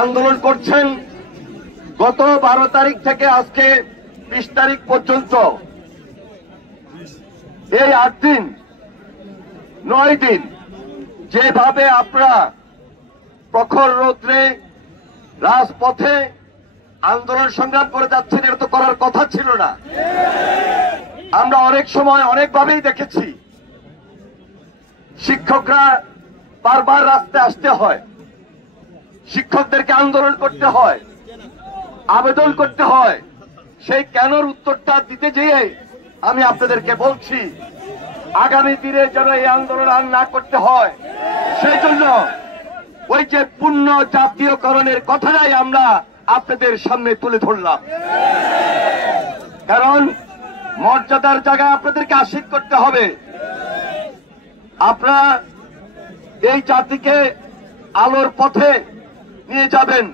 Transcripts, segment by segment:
আন্দোলন করছেন গত 12 তারিখ থেকে আজকে 20 তারিখ পর্যন্ত, এই 8 দিন 9 দিন যেভাবে আপনারা প্রখর রৌদ্রে রাজপথে আন্দোলন সংগ্রাম করে যাচ্ছেন, এটা তো করার কথা ছিল না। আমরা অনেক সময় অনেকভাবেই দেখেছি শিক্ষকরা বারবার রাস্তায় আসতে হয়, শিক্ষকদেরকে আন্দোলন করতে হয়, আবেদন করতে হয়। সেই কেনর উত্তরটা দিতে যেয়ে আমি আপনাদেরকে বলছি, আগামী দিনে যেন এই আন্দোলন আর না করতে হয়, সেই জন্য ওই যে পূর্ণ জাতীয়করণের কথাটাই আমরা আপনাদের সামনে তুলে ধরলাম। কারণ মর্যাদার জায়গায় আপনাদেরকে আশীর্বাদ করতে হবে। আপনারা এই জাতিকে আলোর পথে নিয়ে যাবেন,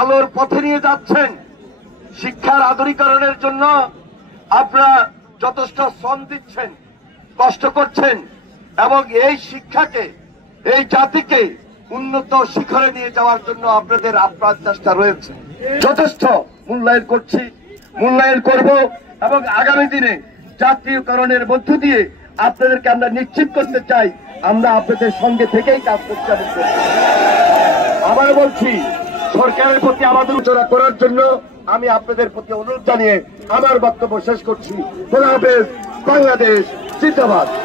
আলোর পথে নিয়ে যাচ্ছেন। শিক্ষার আধুনিকরণের জন্য আপনারা যথেষ্ট শ্রম দিচ্ছেন, কষ্ট করছেন, এবং এই শিক্ষাকে, এই জাতিকে উন্নত শিখরে নিয়ে যাওয়ার জন্য আপনাদের আপ্রাণ চেষ্টা রয়েছে। যথেষ্ট মূল্যায়ন করছি, মূল্যায়ন করব, এবং আগামী দিনে জাতীয়করণের মধ্য দিয়ে আপনাদেরকে আমরা নিশ্চিত করতে চাই আমরা আপনাদের সঙ্গে থেকেই কাজ করতে হবে। আবার বলছি, সরকারের প্রতি আমাদের আলোচনা করার জন্য আমি আপনাদের প্রতি অনুরোধ জানিয়ে আমার বক্তব্য শেষ করছি। খোদা হাফেজ। বাংলাদেশ জিন্দাবাদ।